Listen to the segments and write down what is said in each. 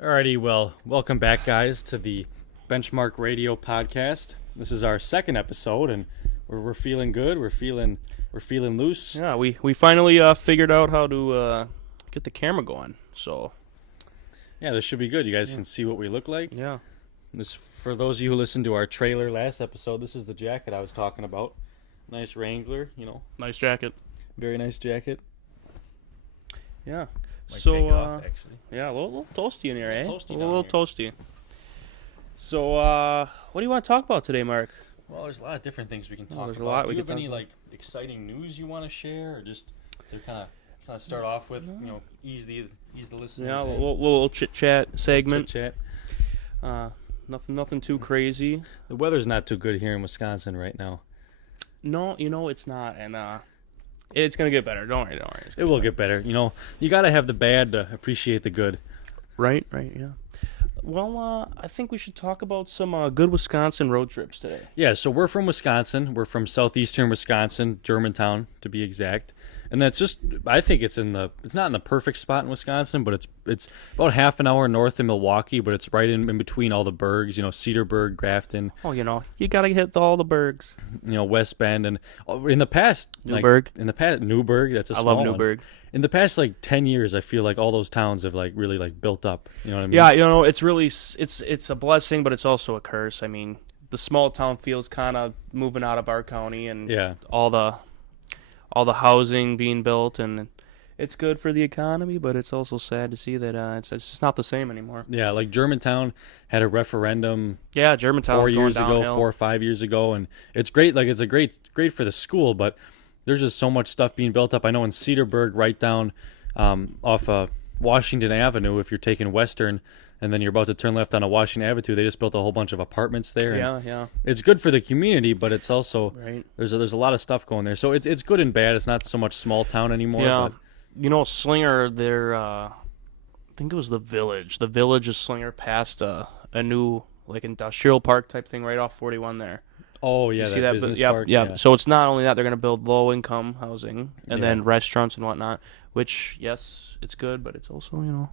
Alrighty, well, welcome back, guys, to the Benchmark Radio podcast. This is our second episode, and we're feeling good. We're feeling loose. Yeah, we finally figured out how to get the camera going. So Yeah, this should be good. You guys can see what we look like. yeah, This, for those of you who listened to our trailer last episode, this is the jacket I was talking about. Nice Wrangler, nice jacket. very nice jacket. Yeah. Might So take it off, actually. yeah, a little toasty in here, eh? Toasty a down little here. toasty. So what do you want to talk about today, Mark? Well, there's a lot of different things we can talk there's a about. lot Do we you can have any talk about. exciting news you want to share, or just to kind of start off with, ease the listeners? Yeah, a in? little chit chat segment. Chit chat. Nothing too crazy. The weather's not too good here in Wisconsin right now. No, it's not, and it's gonna get better. Don't worry. It will get better. You got to have the bad to appreciate the good. Right, yeah. Well, I think we should talk about some good Wisconsin road trips today. Yeah, so we're from Wisconsin. We're from southeastern Wisconsin, Germantown to be exact. And that's just, I think it's not in the perfect spot in Wisconsin, but it's about half an hour north of Milwaukee, but it's right in between all the burgs, Cedarburg, Grafton, Oh, you gotta hit all the burgs. West Bend, and in the past, Newburgh. Newburgh, that's a I small love one. Newburgh. In the past 10 years, I feel like all those towns have really built up. You know what I mean? Yeah, it's really it's a blessing, but it's also a curse. I mean, the small town feels kind of moving out of our county, and Yeah. all the housing being built, and it's good for the economy, but it's also sad to see that it's just not the same anymore. Yeah, like Germantown had a referendum Yeah, Germantown's 4 going years downhill. ago, 4 or 5 years ago, and it's great. Like it's great for the school, but there's just so much stuff being built up. I know in Cedarburg, right down off Washington Avenue, if you're taking Western and then you're about to turn left on a Washington Avenue, they just built a whole bunch of apartments there. And Yeah. it's good for the community, but it's also Right. there's a lot of stuff going there. So it's good and bad. It's not so much small town anymore. Yeah. But Slinger, I think it was the Village. The Village of Slinger passed a new industrial park type thing right off 41 there. oh yeah, You see that that? business Yeah, park. yeah. So it's not only that, they're going to build low income housing and Yeah. then restaurants and whatnot, which, yes, it's good, but it's also,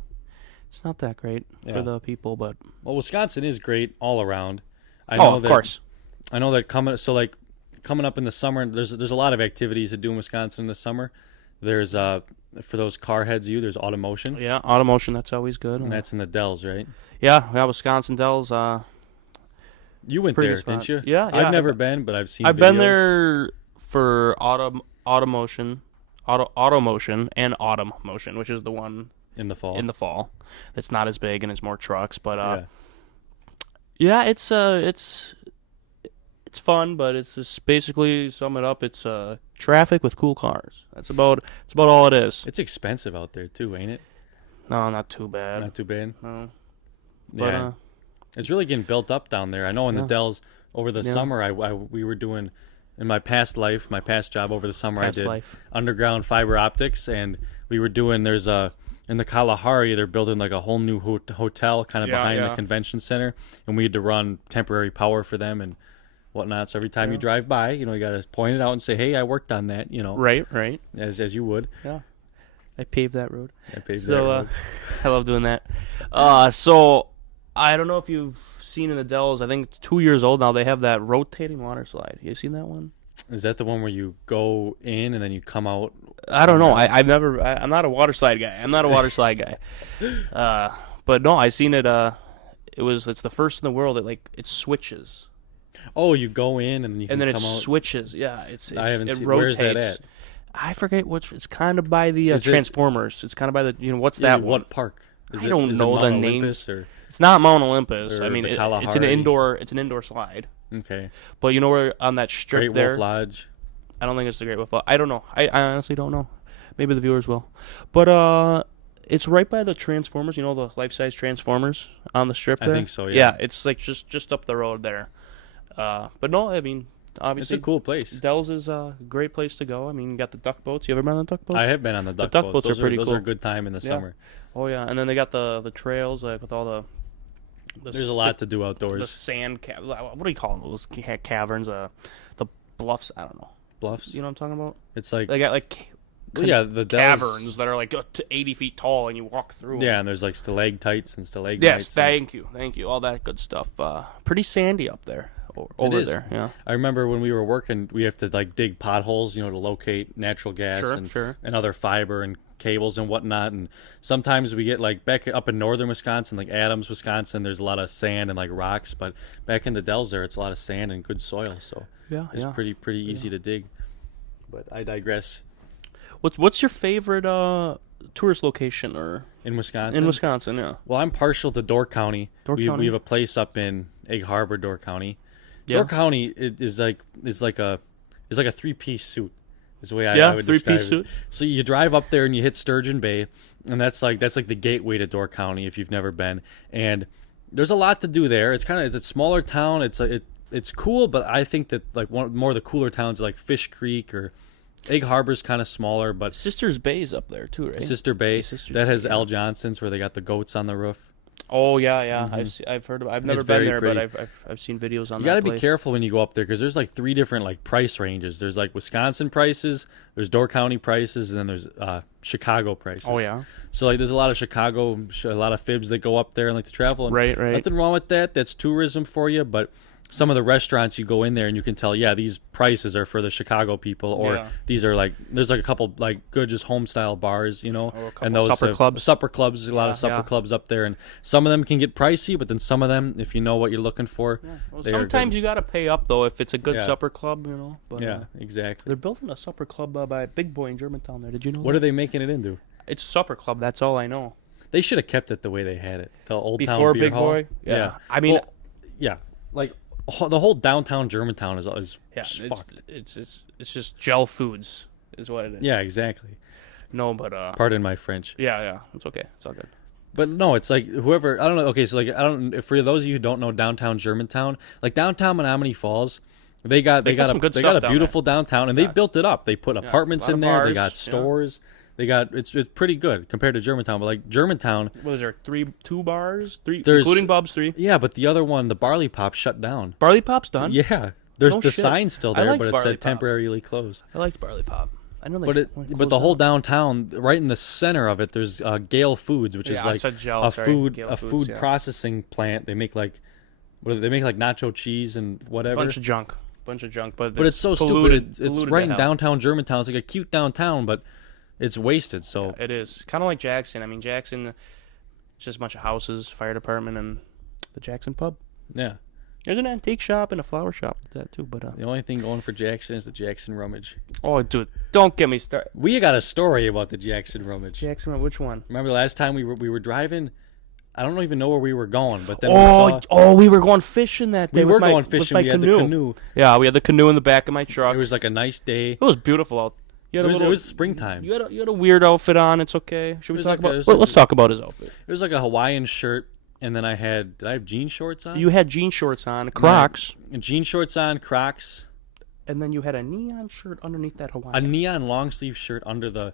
it's not that great Yeah. for the people. But Well, Wisconsin is great all around. of course. I know that coming up in the summer, there's a lot of activities to do in Wisconsin this summer. There's for those car heads, there's Automotion, Yeah, Automotion, that's always good. and that's in the Dells, right? yeah, Wisconsin Dells. You went Pretty there, spot. didn't you? Yeah, I've yeah. never been, but I've seen. I've been videos. there for Automotion, and Autumn Motion, which is the one in the fall. in the fall. It's not as big and it's more trucks, but yeah. it's fun, but it's just basically, sum it up, it's traffic with cool cars. That's about all it is. It's expensive out there too, ain't it? No, not too bad. Not too bad. No. Yeah, But it's really getting built up down there. I know in the Yeah. Dells over the Yeah. summer, we were doing in my past job over the summer. Past I did life. underground fiber optics, and we were doing. In the Kalahari, they're building a whole new hotel kind of Yeah, behind the yeah. convention center, and we had to run temporary power for them and whatnot. So every time you Yeah. drive by, you got to point it out and say, "Hey, I worked on that." Right. as you would. Yeah. I paved that road. I paved that So road. I love doing that. So I don't know if you've seen in the Dells, I think it's 2 years old now, they have that rotating water slide. You seen that one? Is that the one where you go in and then you come out? I don't know. somewhere else? I'm not a water slide guy. But no, I seen it. It's the first in the world that it switches, Oh, you go in and then you can and then it come out. switches. Yeah, I haven't it seen. rotates. Where's that at? I forget which. It's kind of by the Is it- Transformers. It's kind of by the what's Yeah, that one? what park? I don't is know it the Mount names. Olympus or It's not Mount Olympus. Or I mean, the it's an Kalahari. indoor. It's an indoor slide. okay, But where on that strip Great there? Wolf Lodge. I don't think it's the Great Wolf Lodge. I don't know. I honestly don't know. Maybe the viewers will. But it's right by the Transformers. The life-size Transformers on the strip I there. think so, yeah. Yeah, it's just up the road there. But no, I mean, It's obviously, a cool place. Dells is a great place to go. I mean, you got the duck boats. You ever been on the duck boats? I have been on the duck duck boats. boats are Those pretty Those cool. are a good time in the Yeah. summer. Oh yeah, and then they got the trails with all the There's a lot to do outdoors. the sand. What do you call them? Those caverns. The bluffs. I don't know. Bluffs. You know what I'm talking about? It's like They got yeah, the dells, caverns that are like 80 feet tall, and you walk through. Yeah, and there's like stalactites and stalagmites. Yes, thank you, all that good stuff. Pretty sandy up there, over there. Yeah, I remember when we were working, we have to like dig potholes, to locate natural gas and other fiber and cables and whatnot. And sometimes we get like back up in northern Wisconsin, like Adams, Wisconsin, there's a lot of sand and like rocks, but back in the dells there, it's a lot of sand and good soil, so it's pretty easy to dig. But I digress. What's your favorite tourist location or in Wisconsin? In Wisconsin, yeah. Well, I'm partial to Door County. We have a place up in Egg Harbor, Door County. Yeah. Door County is like a 3-piece suit. Is the way I would describe it. 3-piece suit. So you drive up there and you hit Sturgeon Bay, and that's like the gateway to Door County if you've never been. And there's a lot to do there. It's a smaller town. It's cool, but I think that like more of the cooler towns like Fish Creek or Egg Harbor's kind of smaller, but Sisters Bay's up there too, right? Sister Bay that has L. Johnson's where they got the goats on the roof. Oh yeah. Mm-hmm. I've heard of. I've never been there, pretty. But I've seen videos on. You got to be careful when you go up there because there's like 3 different like price ranges. There's like Wisconsin prices, there's Door County prices, and then there's Chicago prices. Oh yeah. So like there's a lot of Chicago, a lot of fibs that go up there and like to travel. And right. Nothing wrong with that. That's tourism for you, but some of the restaurants you go in there and you can tell, these prices are for the Chicago people, or these are like there's like a couple like good just home style bars, and those supper clubs. There's a lot of supper clubs up there, and some of them can get pricey, but then some of them, if you know what you're looking for, well, sometimes you got to pay up though if it's a good supper club, But, exactly. They're building a supper club by Big Boy in Germantown. There, did you know? What are they making it into? It's a supper club. That's all I know. They should have kept it the way they had it. The old before town beer Big hall. Boy. Yeah. I mean, like. The whole downtown Germantown is fucked. It's just gel foods is what it is. Yeah, exactly. No, but pardon my French. Yeah, it's okay. It's all good. But no, it's like whoever I don't know. Okay, so like I don't. For those of you who don't know downtown Germantown, like downtown Menominee Falls, they got a beautiful downtown, and they built it up. They put apartments in there. Bars, they got stores. They got it's pretty good compared to Germantown, but like Germantown, was there 2 bars, including Bob's 3? Yeah, but the other one, the Barley Pop, shut down. Barley Pop's done. Yeah, there's the sign's still there, but it said temporarily closed. I liked Barley Pop. I know but the whole downtown, right in the center of it, there's Gale Foods, which is like a food processing plant. They make like nacho cheese and whatever. Bunch of junk, but it's so stupid. It's right in downtown Germantown. It's like a cute downtown, but it's wasted. So it is kind of like Jackson. I mean, Jackson, it's just a bunch of houses, fire department, and the Jackson pub. Yeah, there's an antique shop and a flower shop with that too. But the only thing going for Jackson is the Jackson Rummage. Oh, dude, don't get me started. We got a story about the Jackson Rummage. Which one? Remember the last time we were driving? I don't even know where we were going, but then we were going fishing that day. We were going fishing. We had the canoe. Yeah, we had the canoe in the back of my truck. It was like a nice day. It was beautiful out. It was springtime. You had a weird outfit on. It's okay. Should we talk about? Let's talk about his outfit. It was like a Hawaiian shirt, and then I have jean shorts on? You had jean shorts on, Crocs. Jean shorts on, Crocs. And then you had a neon shirt underneath that Hawaiian. A neon long sleeve shirt under the.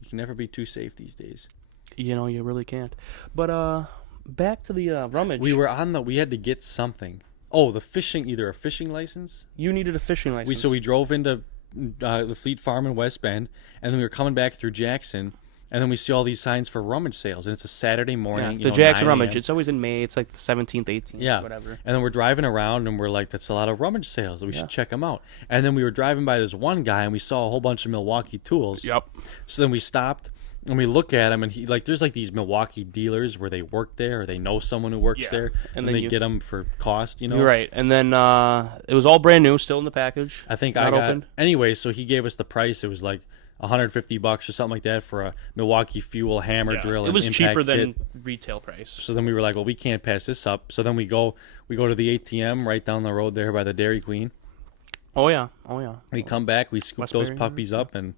You can never be too safe these days. You really can't. But back to the rummage. We had to get something. Oh, either a fishing license. You needed a fishing license. So we drove into the Fleet Farm in West Bend, and then we were coming back through Jackson, and then we see all these signs for rummage sales, and it's a Saturday morning. The Jackson Rummage. It's always in May. It's like the 17th, 18th, whatever. And then we're driving around, and we're like, that's a lot of rummage sales. We should check them out. And then we were driving by this one guy, and we saw a whole bunch of Milwaukee tools. Yep. So then we stopped, and we look at him, and there's like these Milwaukee dealers where they work there, or they know someone who works there, and then they get them for cost, You're right. And then it was all brand new, still in the package. I think I got opened. Anyway, so he gave us the price. It was like $150 or something like that for a Milwaukee Fuel hammer drill. It was cheaper than retail price. So then we were like, well, we can't pass this up. So then we go to the ATM right down the road there by the Dairy Queen. Oh yeah. We come back, we scoop those puppies up, and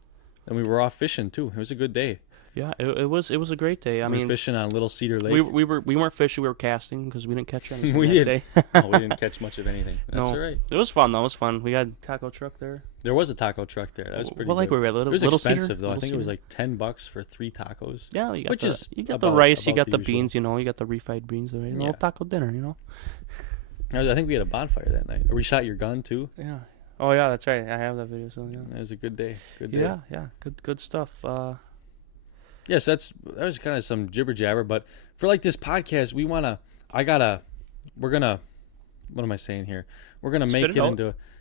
then we were off fishing too. It was a good day. Yeah, it was a great day. We were fishing on Little Cedar Lake. We weren't fishing. We were casting because we didn't catch anything we that day. No, we didn't catch much of anything. That's all right. It was fun though. It was fun. We got a taco truck there. There was a taco truck there. That was pretty. Well, like good. we were at It was Little expensive Cedar, though. I think it was like $10 for 3 tacos. Yeah, you got the rice, you got the beans. You got the refried beans. Right? Little taco dinner. I think we had a bonfire that night. Or we shot your gun too. Yeah. Oh yeah, that's right. I have that video. So yeah. It was a good day. Good day. Yeah. Good stuff. Yes, that was kind of some jibber jabber, but for like this podcast, we're gonna, what am I saying here? We're gonna Spit make it it out.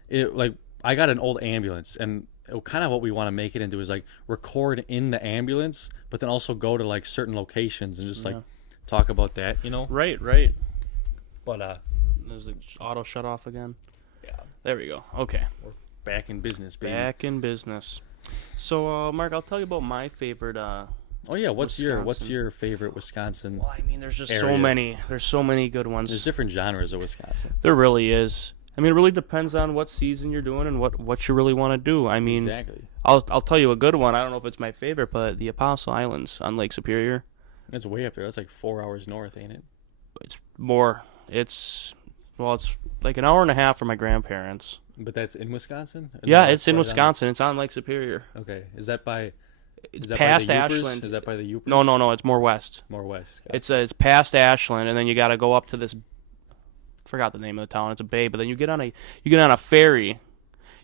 into like I got an old ambulance, and kind of what we want to make it into is like record in the ambulance, but then also go to like certain locations and just like talk about that, you know? Right. But There's the auto shut off again. yeah, There we go. Okay. we're back in business, baby. Back in business. So, Mark, I'll tell you about my favorite. Oh yeah, what's Wisconsin. your favorite Wisconsin? Well, I mean, there's just area. so many. There's so many good ones. There's different genres of Wisconsin. There really is. I mean, it really depends on what season you're doing and what you really want to do. I mean, Exactly. I'll tell you a good one. I don't know if it's my favorite, but the Apostle Islands on Lake Superior. That's way up there. That's like 4 hours north, ain't it? It's more. It's like an hour and a half for my grandparents. But that's in Wisconsin? Yeah, No, it's in right on- Wisconsin. It's on Lake Superior. Okay. Is that by It's by past the Yoopers? Ashland. Is that by the Yoopers? No. It's more west. More west. It's past Ashland, and then you got to go up to this. Forgot the name of the town. It's a bay, but then you get on a ferry.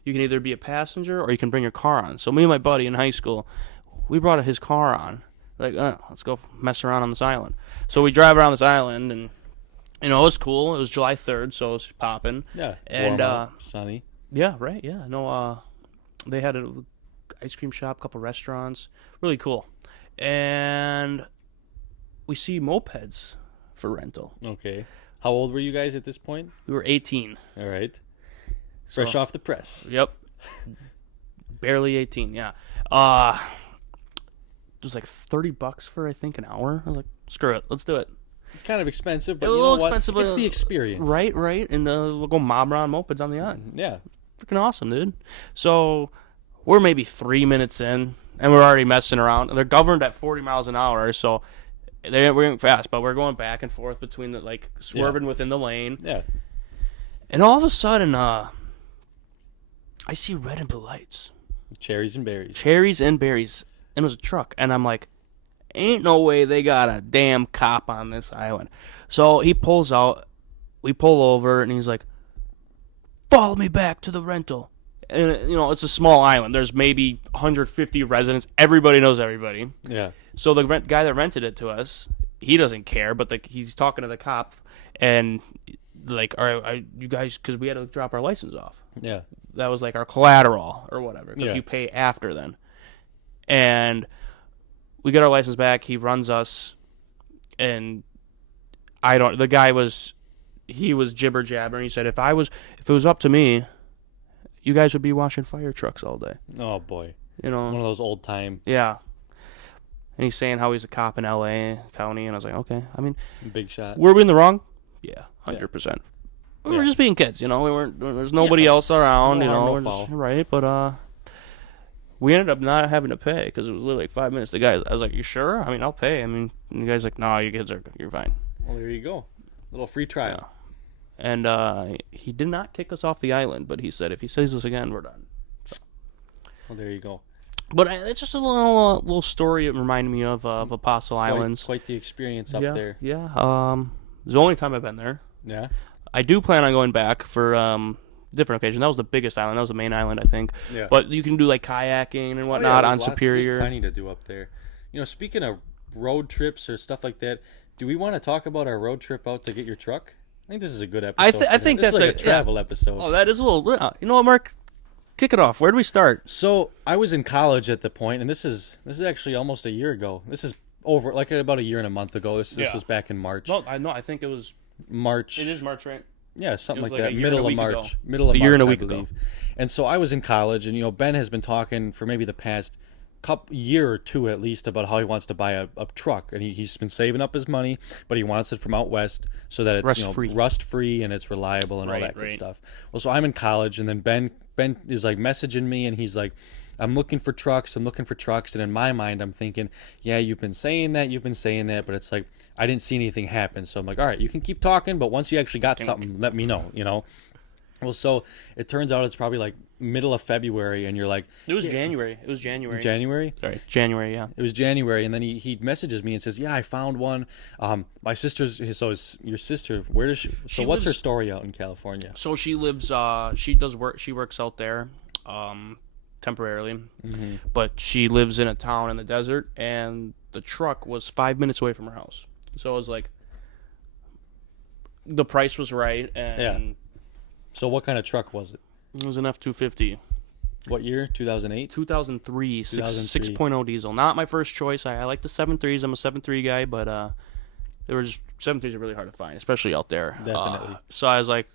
You can either be a passenger or you can bring your car on. So me and my buddy in high school, we brought his car on. Like, let's go mess around on this island. So we drive around this island, and it was cool. It was July 3rd, so it was popping. Yeah. And warm out, sunny. yeah, right. Yeah, no. They had an ice cream shop, couple restaurants, really cool. And we see mopeds for rental. Okay. How old were you guys at this point? We were 18. All right. Fresh So- off the press. Yep. Barely 18, yeah. It was like $30 for, I think, an hour. I was like, screw it, let's do it. It's kind of expensive, but It was you a know little what? expensive, It's but- the experience. Right. And we'll go mob around mopeds on the island. Yeah. Freaking awesome, dude. So we're maybe 3 minutes in, and we're already messing around. They're governed at 40 miles an hour, so we're going fast, but we're going back and forth between the, like, swerving within the lane. Yeah. And all of a sudden, I see red and blue lights. Cherries and berries. Cherries and berries. And it was a truck. And I'm like, ain't no way they got a damn cop on this island. So he pulls out. We pull over, and he's like, follow me back to the rental. And, it's a small island. There's maybe 150 residents. Everybody knows everybody. Yeah. So the guy that rented it to us, he doesn't care, but he's talking to the cop, and like, all right, you guys, because we had to drop our license off. Yeah. That was like our collateral or whatever, because Yeah. you pay after then. And we get our license back. He runs us, and the guy was jibber jabbering. He said, if it was up to me, you guys would be washing fire trucks all day. Oh boy. You know? One of those old time Yeah. And he's saying how he's a cop in L.A. County, and I was like, okay. I mean, big shot. were we in the wrong? Yeah, 100%. We were Yeah. just being kids, we weren't. There's nobody else around, No harm, no we're foul. just, right? But we ended up not having to pay because it was literally like 5 minutes. The guy, I was like, "You sure? I mean, I'll pay." I mean, and the guy's like, "No, you're fine." Well, there you go. Little free trial. And he did not kick us off the island, but he said if he says this again, we're done. Well, there you go. But it's just a little story it reminded me of Apostle Islands. Quite the experience up yeah, there. Yeah. It's the only time I've been there. Yeah. I do plan on going back for different occasion. That was the biggest island. That was the main island, I think. Yeah. But you can do like kayaking and whatnot on Superior. There's plenty to do up there. Speaking of road trips or stuff like that, do we want to talk about our road trip out to get your truck? I think this is a good episode. I think this that's is like a travel episode. Oh, that is a little. You know what, Mark? Kick it off. Where do we start? So I was in college at the point, and this is actually almost a year ago. This is over like about a year and a month ago. This was back in March. No, I think it was. March. It is March, right? Yeah, something was like like that. a year and a Middle of week March. ago. Middle of A year March, and a I week ago. believe. And so I was in college, and Ben has been talking for maybe the past year or two at least about how he wants to buy a truck, and he's been saving up his money, but he wants it from out west so that it's rust free and it's reliable and all that good stuff. Well, so I'm in college, and then Ben is like messaging me, and he's like, I'm looking for trucks, and in my mind I'm thinking, yeah, you've been saying that, but it's like I didn't see anything happen. So I'm like, all right, you can keep talking, but once you actually got something, let me know. Well, so it turns out it's probably like middle of February, and you're like, It was January. It was January. January? Sorry, January. Yeah. It was January, and then he messages me and says, "Yeah, I found one. My sister's. So is your sister? Where does she? So what's her story out in California? So she lives. She does work. She works out there, temporarily, but she lives in a town in the desert, and the truck was 5 minutes away from her house. So it was like, the price was right, and Yeah. So what kind of truck was it? it was an F-250. What year? 2008. 2003, 2003. 6.0 diesel. Not my first choice. I like the 7.3s. I'm a 7.3 guy, but they were just 7.3s are really hard to find, especially out there. Definitely. So I was like,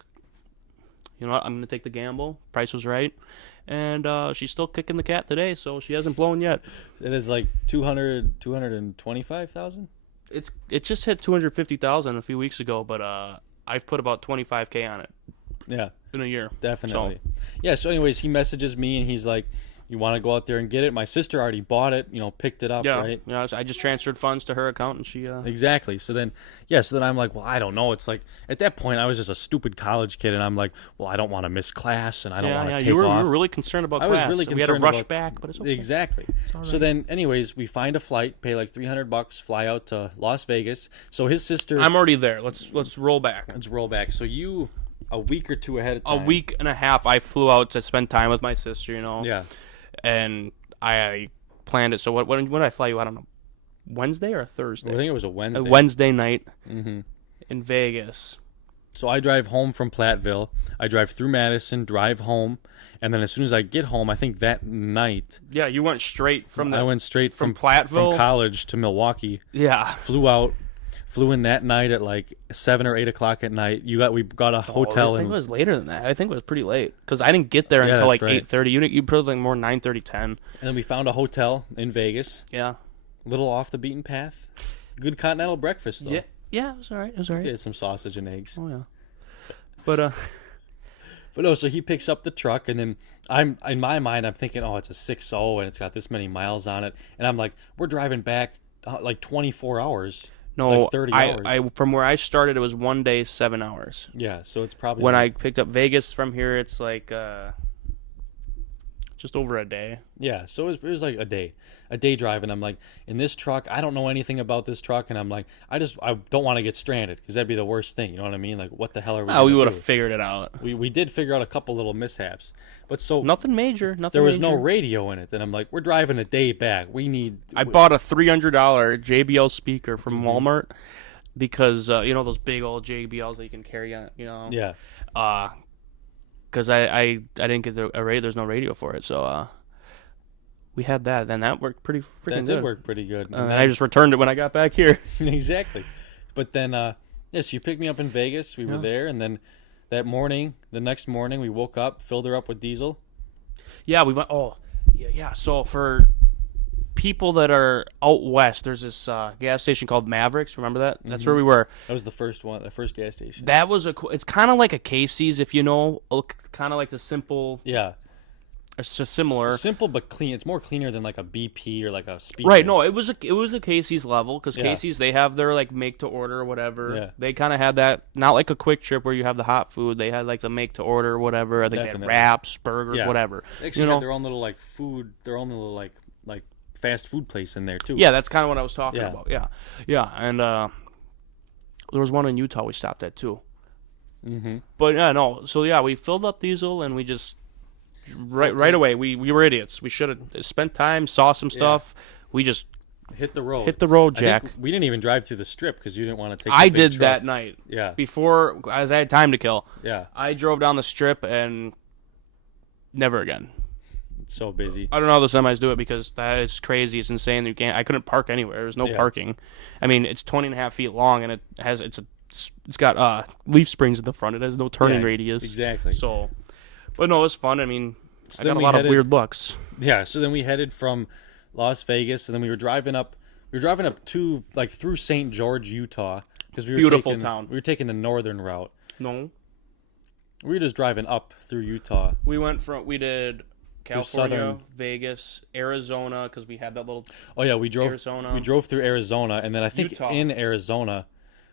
you know what? I'm gonna take the gamble. Price was right, and she's still kicking the cat today, so she hasn't blown yet. It is like 225,000. It just hit 250,000 a few weeks ago, but I've put about 25K on it. Yeah. In a year. Definitely. Yeah, so anyways, he messages me and he's like, "You want to go out there and get it?" My sister already bought it, picked it up, Yeah. right? Yeah, I just transferred funds to her account, and she Exactly. So then I'm like, well, I don't know. It's like, at that point, I was just a stupid college kid, and I'm like, well, I don't want to miss class, and I don't want to take you were off. really concerned about I class. was really We had to concerned rush about- back, but it's okay. Exactly. all So right. then, anyways, we find a flight, pay like $300, fly out to Las Vegas. So his sister. I'm already there. Let's roll back. Let's roll back. So you, a week or two ahead of A time. week and a half, I flew out to spend time with my sister, Yeah. and I planned it. So when did I fly you out on a Wednesday or a Thursday? I think it was a Wednesday. A Wednesday night Mm-hmm. in Vegas. So I drive home from Platteville. I drive through Madison, drive home, and then as soon as I get home, I think that night Yeah, you went straight from I went straight from from Platteville? college to Milwaukee. Yeah. Flew in that night at like 7 or 8 o'clock at night. We got a hotel I think in it was later than that. I think it was pretty late because I didn't get there Yeah, until that's like right. 8:30. You probably like more 9:30, 10. and then we found a hotel in Vegas. Yeah. Little off the beaten path. Good continental breakfast though. Yeah, it was all right. It was all right. Did some sausage and eggs. Oh yeah. But But no, so he picks up the truck, and then I'm in my mind I'm thinking, oh, it's a 6.0 and it's got this many miles on it, and I'm like, we're driving back like 24 hours. no, like 30 hours. I from where I started, it was 1 day, 7 hours. Yeah, so it's probably When I like, picked up Vegas from here, it's like just over a day. yeah, so it was like a day drive, and I'm like, in this truck, I don't know anything about this truck, and I'm like, I don't want to get stranded because that'd be the worst thing. You know what I mean? Like, what the hell are we? Oh, we gonna would do? have figured it out. We did figure out a couple little mishaps, but so Nothing major. Nothing. there was no major. radio in it, and I'm like, we're driving a day back. We need. I bought a $300 JBL speaker from Walmart because those big old JBLs that you can carry on. Yeah. Because I didn't get a radio. There's no radio for it, so we had that. Then that worked pretty freaking That good. did work pretty good. And then I just returned it when I got back here. Exactly. But then, yes, you picked me up in Vegas. We were there, and then the next morning, we woke up, filled her up with diesel. Yeah, we went. Oh, yeah. So for people that are out west, there's this gas station called Mavericks. Remember that? That's where we were. That was the first one, the first gas station. That was it's kind of like a Casey's, if you know, kind of like the simple. Yeah. It's just similar. Simple but clean. It's more cleaner than like a BP or like a Speaker. Right, no, it was a Casey's level because Yeah. Casey's, they have their like make to order or whatever. Yeah. They kind of had that, not like a Quick Trip where you have the hot food. They had like the make to order or whatever. I think they had Definitely. wraps, burgers, Yeah. whatever. They actually had their own little like food, their own little like fast food place in there too. Yeah, that's kind of what I was talking Yeah. about. Yeah, and there was one in Utah we stopped at too. Mm-hmm. But yeah, no. So yeah, we filled up diesel and we just right away we were idiots. We should have spent time, saw some stuff. We just Hit the road. hit the road, I Jack. think we didn't even drive through the strip because you didn't want to take. I the big did truck. that night Yeah. before, as I had time to kill. Yeah. I drove down the strip and never again. It's so busy. I don't know how the semis do it because that is crazy. It's insane. I couldn't park anywhere. There was no Yeah. parking. I mean, it's 20.5 feet long and it's got leaf springs at the front. It has no turning Yeah, radius. exactly. So, but no, it was fun. I mean, So I then got a we lot headed- of weird looks. Yeah, so then we headed from Las Vegas, and then we were driving up. To like through St. George, Utah, because we were Beautiful taking, town. We were taking the northern route. No, We were just driving up through Utah. we did California, southern- Vegas, Arizona, because we had that little. Oh yeah, we drove. Arizona. We drove through Arizona, and then I think Utah. in Arizona,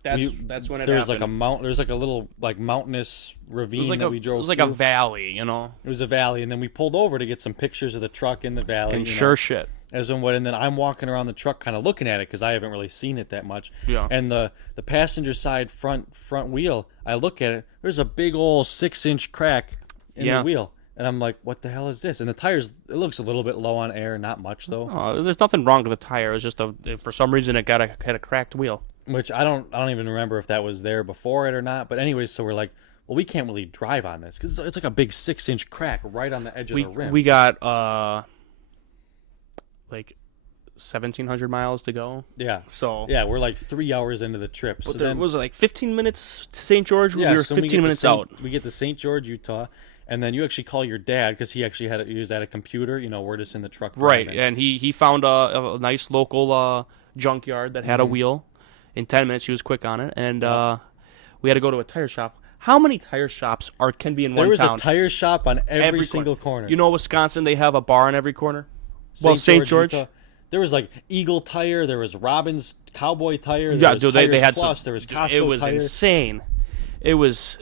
That's when it There's happened. like a mount. There's like a little like mountainous ravine that we drove. It was like through. a valley, you know. It was a valley, and then we pulled over to get some pictures of the truck in the valley. And sure shit. As in what? And then I'm walking around the truck, kind of looking at it because I haven't really seen it that much. Yeah. And the passenger side front wheel, I look at it. There's a big old 6-inch crack in the wheel, and I'm like, "What the hell is this?" And the tires, it looks a little bit low on air, not much though. There's nothing wrong with the tire. It was just for some reason it had a cracked wheel. Which I don't even remember if that was there before it or not. But anyways, so we're like, well, we can't really drive on this because it's like a big 6-inch crack right on the edge of the rim. We got like 1,700 miles to go. Yeah. So yeah, we're like 3 hours into the trip. But So there then was it like 15 minutes to St. George. yeah, we were so 15 minutes out. We get to St. George, Utah, and then you actually call your dad because he actually had he was at a computer. You know, we're just in the truck. Right, driving. and he found a nice local junkyard that had a wheel. In 10 minutes, he was quick on it, and we had to go to a tire shop. How many tire shops can be in one town? There was a tire shop on every single corner. You know, Wisconsin, they have a bar on every corner. St. George. Utah, there was like Eagle Tire, there was Robbins Cowboy Tire, there Yeah, was dude, Tires they had Plus, some. there was Costco It was Tire. insane. It was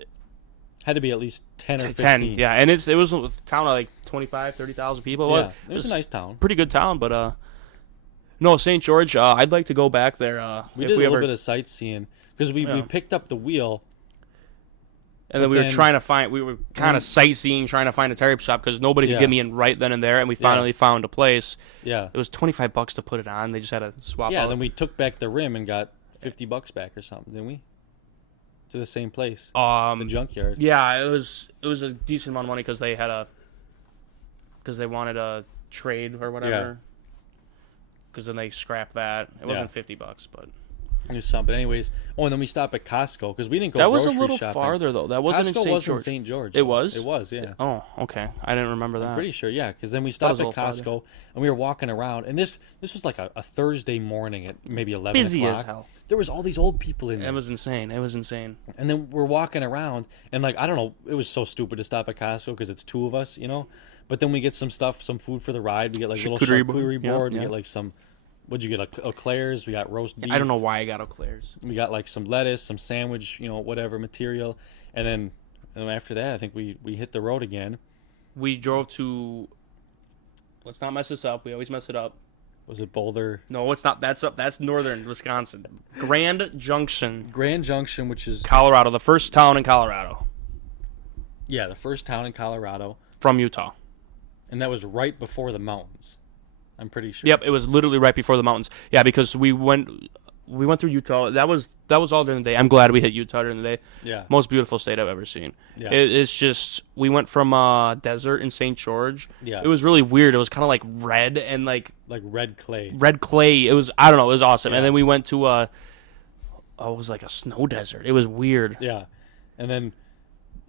Had to be at least 10 or 15. 10, yeah, and it was a town of like 25, 30,000 people. Yeah, it was a nice town. Pretty good town, but no, St. George. I'd like to go back there. We did a little bit of sightseeing because we picked up the wheel. And then we were kind of sightseeing, trying to find a tire shop because nobody could get me in right then and there. And we finally found a place. Yeah. It was $25 to put it on. They just had to swap out. Yeah, then we took back the rim and got $50 back or something, didn't we? To the same place. The junkyard. Yeah, it was a decent amount of money because they wanted a trade or whatever. Because then they scrapped that. It wasn't $50, but it was something. But anyways, and then we stopped at Costco because we didn't go. That was a grocery little shopping. farther though. That wasn't Costco in wasn't St. George. It was. It was. Yeah. Oh, okay. I didn't remember that. I'm pretty sure. Yeah, because then we stopped at was a little Costco and we were walking around, and this was like a Thursday morning at maybe 11 Busy o'clock. as hell. There was all these old people in there. It was insane. And then we're walking around, and like, I don't know, it was so stupid to stop at Costco because it's two of us, you know. But then we get some food for the ride. We get like a little charcuterie board. We get like some. What'd you get? Eclairs. We got roast beef. I don't know why I got eclairs. We got like some lettuce, some sandwich, you know, whatever material, and then after that, I think we hit the road again. We drove to. Let's not mess this up. We always mess it up. Was it Boulder? No, it's not. That's northern Wisconsin. Grand Junction, which is Colorado, the first town in Colorado. Yeah, the first town in Colorado from Utah, and that was right before the mountains. I'm pretty sure. Yep, it was literally right before the mountains. Yeah, because we went through Utah. That was all during the day. I'm glad we hit Utah during the day. Yeah. Most beautiful state I've ever seen. Yeah. It's just we went from desert in St. George. Yeah. It was really weird. It was kind of like red and like red clay. Red clay. It was, I don't know, it was awesome. Yeah. And then we went to it was like a snow desert. It was weird. Yeah. And then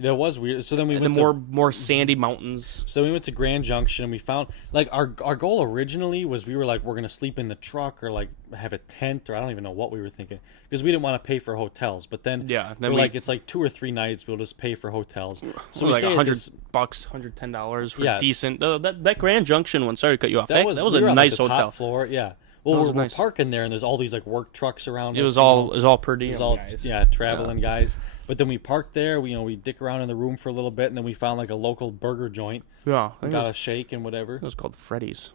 that was weird. So then we went to more sandy mountains. So we went to Grand Junction and we found like our goal originally was we're gonna sleep in the truck or like have a tent or I don't even know what we were thinking because we didn't want to pay for hotels. But then we're like it's like 2 or 3 nights we'll just pay for hotels. So we like stayed $100, $110 for decent. That Grand Junction one. Sorry to cut you off. That was a nice hotel. Top floor. Yeah. Well, we're parking there and there's all these like work trucks around. It was all per diem. Guys. Yeah, traveling guys. But then we parked there. We dick around in the room for a little bit, and then we found like a local burger joint. Yeah, we got a shake and whatever. It was called Freddy's,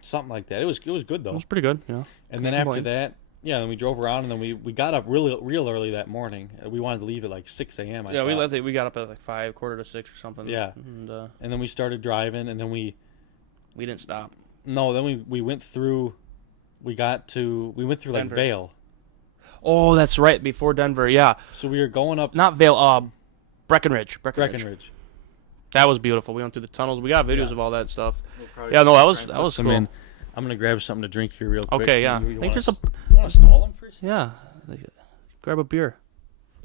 something like that. It was good though. It was pretty good. Yeah. And then after that, then we drove around, and then we got up real early that morning. We wanted to leave at like 6 a.m. We left. We got up at like 5, quarter to 6 or something. Yeah. And then we started driving, and then we didn't stop. No, then we went through. We went through Denver. Like Vail. Oh, that's right. Before Denver, yeah. So we were going up. Not Vail. Breckenridge. Breckenridge. That was beautiful. We went through the tunnels. We got videos of all that stuff. Yeah, no, that was cool. I'm gonna grab something to drink here real quick. Okay, yeah. You think there's a. You want to stall them first? Yeah. Grab a beer.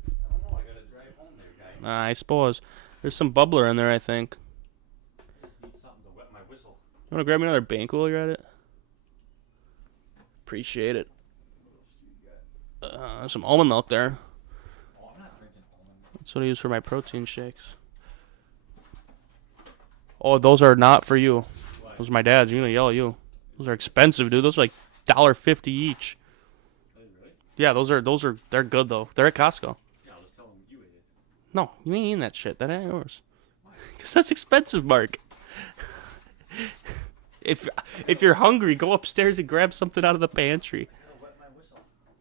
I don't know. I gotta drive home there, guy. I suppose there's some bubbler in there. I think. I just need something to wet my whistle. You want to grab me another bank while you're at it? Appreciate it. Some almond milk there. Oh, I'm not drinking almond milk. That's what I use for my protein shakes. Oh, those are not for you. What? Those are my dad's. You're gonna yell at you. Those are expensive, dude. Those are like $1.50 each. Really? Yeah, they're good though. They're at Costco. Yeah, I'll just tell them you ate it. No, you ain't eating that shit. That ain't yours. Because that's expensive, Mark. If you're hungry, go upstairs and grab something out of the pantry. I gotta wet my whistle. What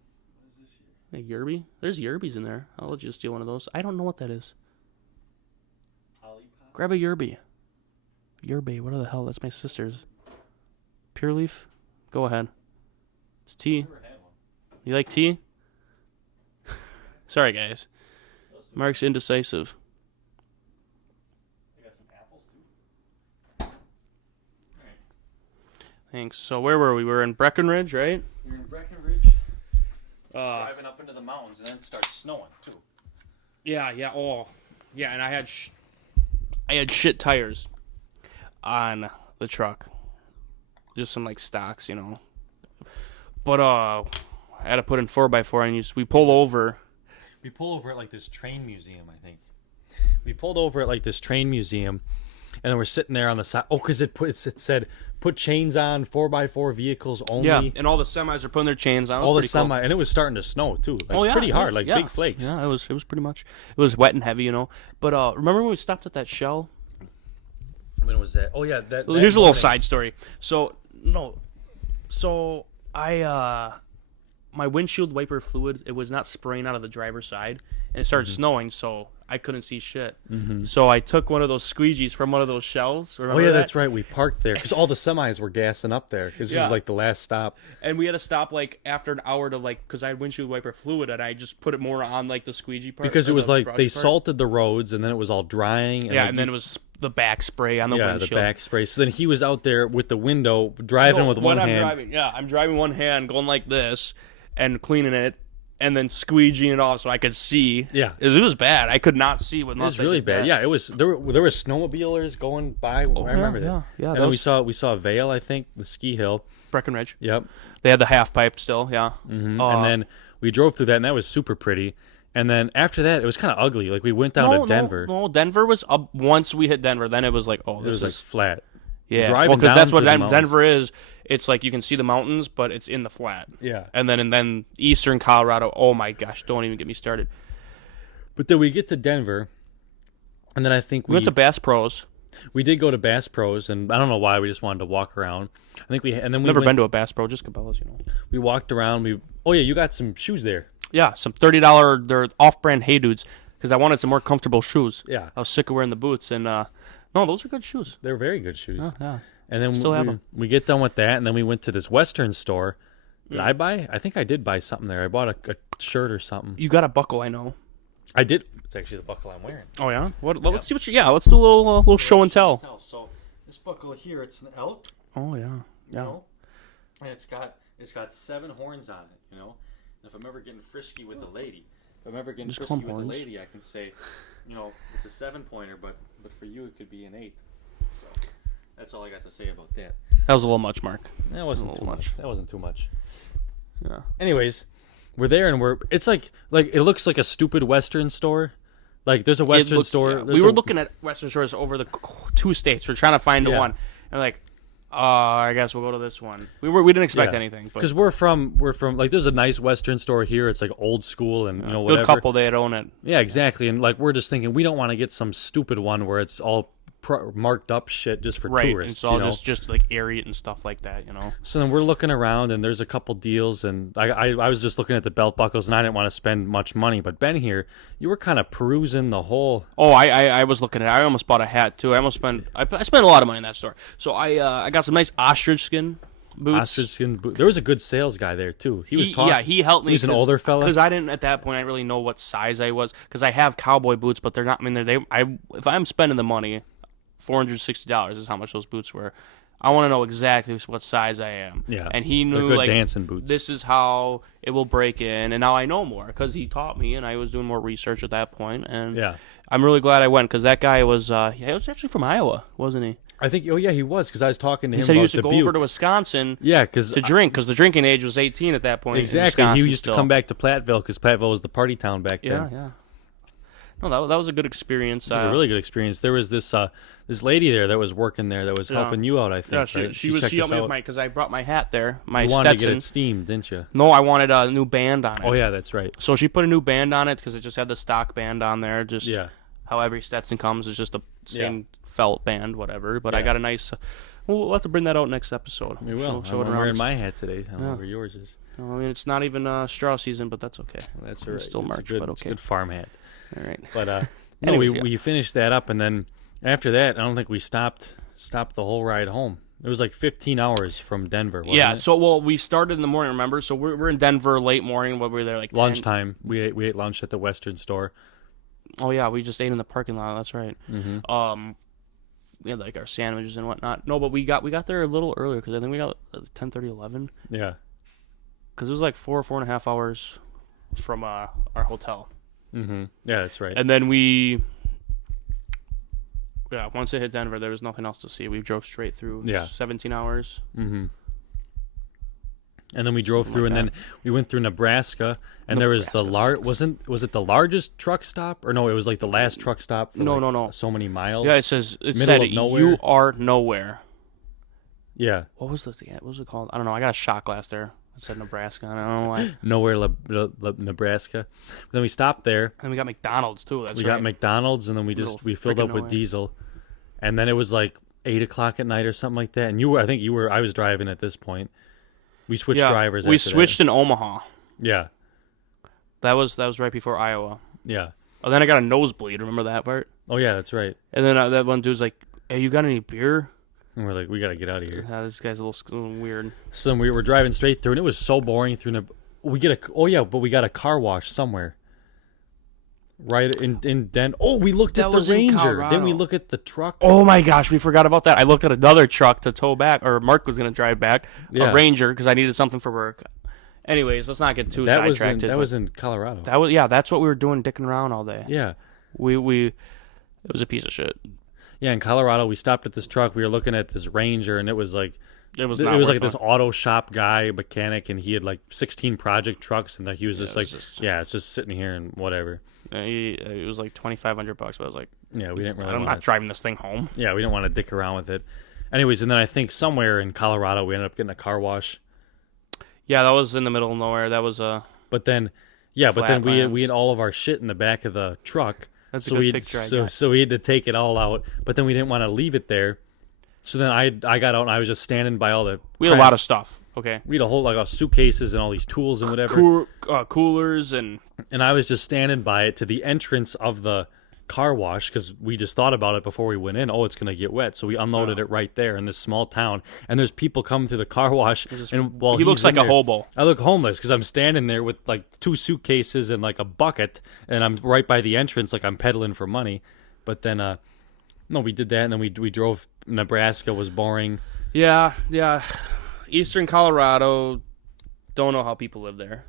is this here? A Yerby? There's Yerbys in there. I'll let you steal one of those. I don't know what that is. Olipop? Grab a Yerby. Yerby, what the hell? That's my sister's. Pure Leaf? Go ahead. It's tea. Never had one. You like tea? Sorry, guys. Mark's indecisive. They got some apples too. Thanks. So where were we? We were in Breckenridge, right? You're in Breckenridge, driving up into the mountains, and then it starts snowing too. Yeah. Oh, yeah. And I had shit tires on the truck, just some like stocks, you know. But I had to put in 4x4, and we pull over. We pull over at like this train museum, I think. We pulled over at like this train museum, and then we're sitting there on the side. Oh, because it said put chains on 4x4 vehicles only. Yeah, and all the semis are putting their chains on. All the semi, and it was starting to snow too. Like, pretty hard, like big flakes. Yeah, it was pretty much. It was wet and heavy, you know. But remember when we stopped at that Shell? When was that? Oh yeah, that. Here's a little side story. So I my windshield wiper fluid, it was not spraying out of the driver's side, and it started snowing, so I couldn't see shit. So I took one of those squeegees from one of those shells. Remember that? That's right. We parked there because all the semis were gassing up there. This was like the last stop, and we had to stop like after an hour to like because I had windshield wiper fluid, and I just put it more on like the squeegee part because it was like they part. salted the roads, and then it was all drying. And and then it was the back spray on the windshield. The back spray. So then he was out there with the window driving with one hand. I'm driving one hand, going like this, and cleaning it, and then squeegeeing it off so I could see. Yeah, it was bad. I could not see with. It was really bad. Yeah, it was. There were snowmobilers going by. I remember that. Yeah. And then we saw Vale, I think, the ski hill. Breckenridge. Yep. They had the half pipe still. Yeah. And then we drove through that, and that was super pretty. And then after that, it was kind of ugly. Like we went down to Denver. No, Denver was up once we hit Denver. Then it was like, oh, this is like flat. Yeah, well, because that's what Denver is. It's like you can see the mountains, but it's in the flat. Yeah. And then eastern Colorado. Oh my gosh, don't even get me started. But then we get to Denver, and then I think we went to Bass Pros. We did go to Bass Pros, and I don't know why. We just wanted to walk around. I think we never been to a Bass Pro, just Cabela's, you know. We walked around. You got some shoes there. Yeah, some $30. They're off-brand Hey Dudes because I wanted some more comfortable shoes. Yeah, I was sick of wearing the boots, and no, those are good shoes. They're very good shoes. Oh, yeah. And then Still have them. We get done with that, and then we went to this Western store. Did I buy? I think I did buy something there. I bought a shirt or something. You got a buckle, I know. I did. It's actually the buckle I'm wearing. Oh yeah. Let's see what you. Yeah, let's do a little show and tell. So this buckle here, it's an elk. Oh yeah. Yeah. You know? And it's got 7 horns on it. You know. And if I'm ever getting frisky with a lady, I can say, you know, it's a 7-pointer, but for you it could be an 8. So that's all I got to say about that. That was a little much, Mark. That wasn't too much. That wasn't too much. Yeah. Anyways, we're there, and it's like it looks like a stupid Western store. Like there's a Western store. Yeah. We were looking at Western stores over the 2 states. We're trying to find the one, and like, I guess we'll go to this one. We didn't expect anything because we're from like there's a nice Western store here. It's like old school and you know whatever. Good couple, they'd own it. Yeah, exactly. And like we're just thinking we don't want to get some stupid one where it's all marked up shit just for tourists. It's all just like area and stuff like that, you know. So then we're looking around and there's a couple deals, and I was just looking at the belt buckles and I didn't want to spend much money. But Ben here, you were kind of perusing the whole. Oh, I was looking at it. I almost bought a hat too. I spent a lot of money in that store. So I got some nice ostrich skin boots. There was a good sales guy there too. He was talking. Yeah, he helped me. He's an older fella. Because I didn't at that point. I didn't really know what size I was. Because I have cowboy boots, but they're not. I mean, if I'm spending the money. $460 is how much those boots were. I want to know exactly what size I am. Yeah, and he knew good like dancing boots. This is how it will break in, and now I know more because he taught me, and I was doing more research at that point. And yeah, I'm really glad I went because that guy was he was actually from Iowa, wasn't he? I think. Oh yeah, he was because I was talking to him. He said he used to go over to Wisconsin. Yeah, to drink because the drinking age was 18 at that point. Exactly. He used to come back to Platteville because Platteville was the party town back then. Yeah. No, that was a good experience. It was a really good experience. There was this this lady there that was working there that was helping you out, I think. Yeah, right? she helped me with because I brought my hat there, my you Stetson. wanted to get it steamed, didn't you? No, I wanted a new band on it. Oh, yeah, that's right. So she put a new band on it because it just had the stock band on there. Just how every Stetson comes is just the same felt band, whatever. But I got a nice... we'll have to bring that out next episode. We will. I'm wearing my hat today. I don't know where yours is. I mean, it's not even straw season, but that's okay. Well, that's all right. It's still March, but okay. It's a good farm hat. All right. But Anyways, we finished that up, and then after that, I don't think we stopped the whole ride home. It was like 15 hours from Denver, wasn't it? So we started in the morning, remember? So we're in Denver late morning. What we were there like 10. Lunchtime. We ate lunch at the Western store. Oh yeah, we just ate in the parking lot. That's right. Mm-hmm. We had like our sandwiches and whatnot. No, but we got there a little earlier because I think we got 10:30, 11. Yeah. Because it was like 4.5 hours from our hotel. Mm-hmm. Yeah, that's right. And then once it hit Denver, there was nothing else to see. We drove straight through 17 hours. Mm-hmm. And then we drove through, and then we went through Nebraska, and there was was it the largest truck stop? Or no, it was like the last truck stop for no. so many miles. Yeah, it said you are nowhere. Yeah. What was it called? I don't know. I got a shot glass there. It said Nebraska. I don't know why. Nowhere, Nebraska. Then we stopped there. And we got McDonald's too. We got McDonald's, and then we filled up with diesel, and then it was like 8 o'clock at night or something like that. And I was driving at this point. We switched drivers. We switched in Omaha. Yeah. That was right before Iowa. Yeah. Oh, then I got a nosebleed. Remember that part? Oh yeah, that's right. And then that one dude's like, "Hey, you got any beer?" And we're like, "We gotta get out of here." This guy's a little weird. So then we were driving straight through, and it was so boring through. We got a car wash somewhere. Right in Den. Oh, we looked at the Ranger. Then we look at the truck. Oh my gosh, we forgot about that. I looked at another truck to tow back, or Mark was going to drive back. A Ranger because I needed something for work. Anyways, let's not get too sidetracked. That was in Colorado. That's what we were doing, dicking around all day. Yeah, it was a piece of shit. Yeah, in Colorado, we stopped at this truck. We were looking at this Ranger, and it was like this auto shop guy, mechanic, and he had like 16 project trucks, and he was it's just sitting here and whatever. It was like $2,500, but I was like, yeah, we didn't really. I'm not driving this thing home. Yeah, we didn't want to dick around with it. Anyways, and then I think somewhere in Colorado we ended up getting a car wash. Yeah, that was in the middle of nowhere. That was But then we had all of our shit in the back of the truck. That's a good picture. So we had to take it all out, but then we didn't want to leave it there. So then I got out and I was just standing by all the. We had a lot of stuff. Okay. We had a whole suitcases and all these tools and whatever. Coolers and I was just standing by it to the entrance of the car wash because we just thought about it before we went in. Oh, it's gonna get wet, so we unloaded it right there in this small town. And there's people coming through the car wash, and while he looks like a hobo. I look homeless because I'm standing there with like 2 suitcases and like a bucket, and I'm right by the entrance, like I'm peddling for money. But then, no, we did that, and then we drove. Nebraska was boring. Yeah. Eastern Colorado, don't know how people live there.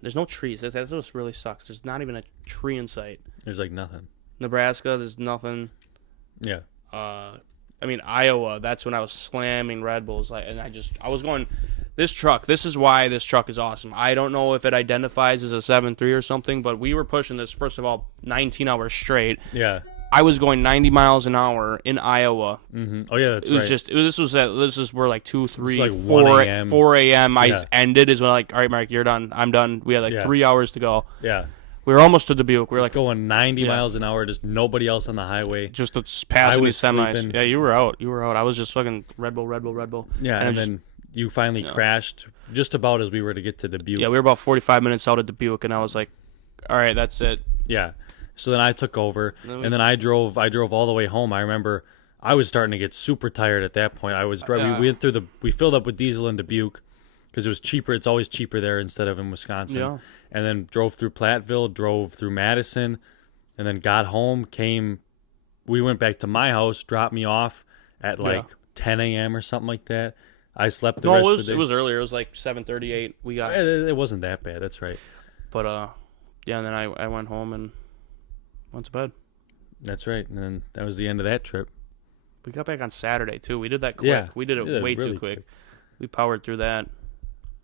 There's no trees. That just really sucks. There's not even a tree in sight. There's like nothing. Nebraska, there's nothing. Yeah. I mean Iowa. That's when I was slamming Red Bulls. I was going. This is why this truck is awesome. I don't know if it identifies as a 7.3 or something, but we were pushing this first of all 19 hours straight. Yeah. I was going 90 miles an hour in Iowa. Mm-hmm. Oh yeah, that's right. This is where like 2, 3, like 4 a.m. 4 a.m. Yeah. I ended is when all right, Mark, you're done. I'm done. We had 3 hours to go. Yeah. We were almost to Dubuque. We were going 90 miles an hour, just nobody else on the highway. Just passing these semis. Sleeping. Yeah, you were out. I was just fucking Red Bull. Yeah, and then you finally crashed just about as we were to get to Dubuque. Yeah, we were about 45 minutes out of Dubuque, and I was like, all right, that's it. Yeah. So then I took over, and then I drove all the way home. I remember I was starting to get super tired at that point. I was driving. We filled up with diesel in Dubuque because it was cheaper. It's always cheaper there instead of in Wisconsin. Yeah. And then drove through Platteville, drove through Madison, and then got home. We went back to my house, dropped me off at 10 a.m. or something like that. I slept the rest of the day. It was earlier. It was like 7:38. We got. It wasn't that bad. That's right. But and then I went home and went to bed. That's right. And then that was the end of that trip. We got back on Saturday too. We did that quick. Yeah, we did it way really too quick. We powered through that.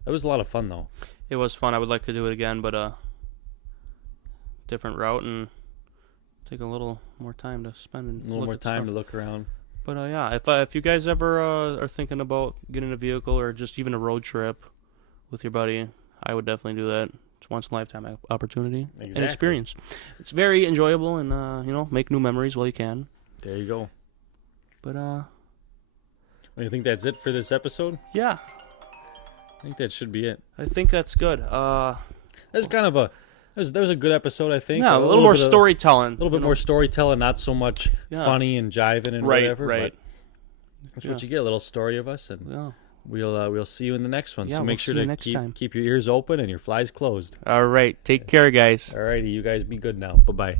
It was a lot of fun though. It was fun. I would like to do it again, but different route, and take a little more time to spend and A little look more at time stuff. to look around. But yeah, if you guys ever are thinking about getting a vehicle or just even a road trip with your buddy, I would definitely do that. It's once in a lifetime opportunity and experience. It's very enjoyable, and make new memories while you can. There you go. But You think that's it for this episode? yeah, I think that should be it. I think that's good. That's kind of that was a good episode, I think. Yeah, a little more storytelling. A little bit more storytelling, not so much funny and jiving and whatever. Right. But that's what you get, a little story of us, and we'll see you in the next one. Yeah, so make sure to keep your ears open and your flies closed. All right, take care, guys. All righty, you guys be good now. Bye-bye.